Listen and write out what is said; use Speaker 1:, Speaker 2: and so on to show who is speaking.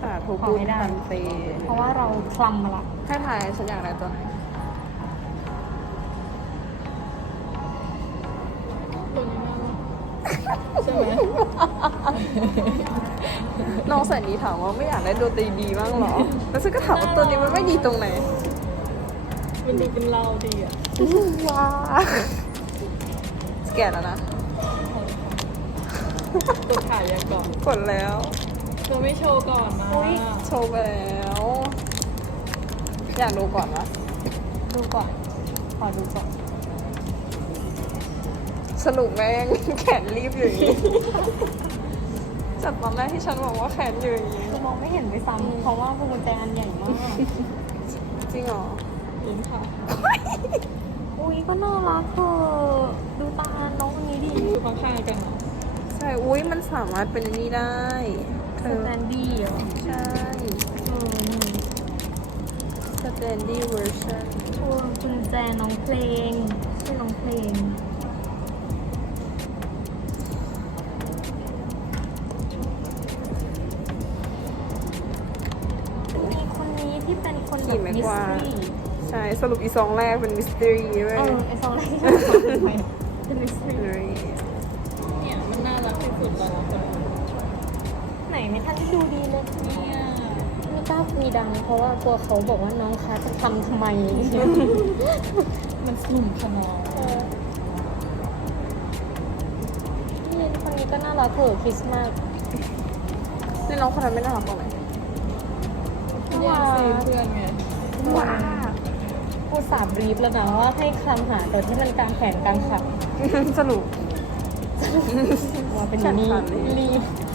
Speaker 1: สาธุบุญพันเต
Speaker 2: เพราะว่าเราคลำมาละ
Speaker 1: ให้ทายฉันอยากได้ตัวไหน
Speaker 3: ตัวนี้น่ารักใช่ไหม
Speaker 1: น้องแสนดีถามว่าไม่อยากได้ดนตรีดีบ้างเหรอ แล้วฉันก็ถามว่าตัวนี้มันไม่ดีตรงไหน
Speaker 3: มันดูเป็นเราดีอ่ะ
Speaker 1: ว้าสแกนแล้วนะ
Speaker 3: กดถ่ายยังก่อน
Speaker 1: กดแล้ว
Speaker 3: ตัวไม่โชว์ก่อนนะ
Speaker 1: โชว์ไปแล้ว อยากดูก่อนวะ
Speaker 2: ดูก่อน ขอดูก่อน
Speaker 1: สรุปแม่ง แขนรีบอยู่อย่างนี้ จากตอนแรกที่ฉันบอกว่าแขนอยู่อย่างนี้
Speaker 2: คือมองไม่เห็นด้วยซ้ำเพราะว่าพวงกุญแจอันใหญ่มาก
Speaker 1: จริงเหรอ
Speaker 3: เห็นค่ะ
Speaker 2: อุ้ยก็น่ารักเธอดูตาน้องคนนี้ดิ
Speaker 3: คือข้างๆกันเนาะ
Speaker 1: ใช่ อุ้ยมันสามารถเป็นอันนี้ได้เธ
Speaker 2: ส
Speaker 1: อ
Speaker 2: แตนดี้เหรอ
Speaker 1: ใช่ สแตนดี้เวอร์ชัน
Speaker 2: พวงกุญแจน้องเพลงชื่อน้องเพลง มีคนนี้ที่เป็นคนแบ
Speaker 1: ขี่
Speaker 2: บ
Speaker 1: ไม้
Speaker 2: มิ
Speaker 1: ก
Speaker 2: ส
Speaker 1: วา
Speaker 2: ท
Speaker 1: ด
Speaker 2: รี
Speaker 1: ใช่ สรุปอีซองแรกเป็นมิส t ต r รีใช่ไหม
Speaker 2: ไอซองแรกที่เราทำไปเป็นมิสทรี
Speaker 3: เนี่ยมันน่ารักที่สุดแล้วนะ
Speaker 2: ไหนไม่ทันได้ดูดีเลย
Speaker 3: เนี่ย
Speaker 2: ไม่กล้ามีดังเพราะว่าตัวเขาบอกว่าน้องคะจะทำทำไม
Speaker 3: มันสุ่มขนอง
Speaker 2: นี่คนนี้ก็น่ารักเถอะคริสต์มาส
Speaker 1: นี่น้องคนนั้นไม่น่ารักตรงไหน
Speaker 3: แย่งซีนเพื่อนไง
Speaker 1: ว้า
Speaker 2: พูดสาบรีฟแล้วนะว่าให้คลำหาแต่ที่มันกลางแขนกลางขา
Speaker 1: สรุป
Speaker 2: ว่าเป็นอย่างนี้
Speaker 1: แขนขาดเลย
Speaker 2: รีบ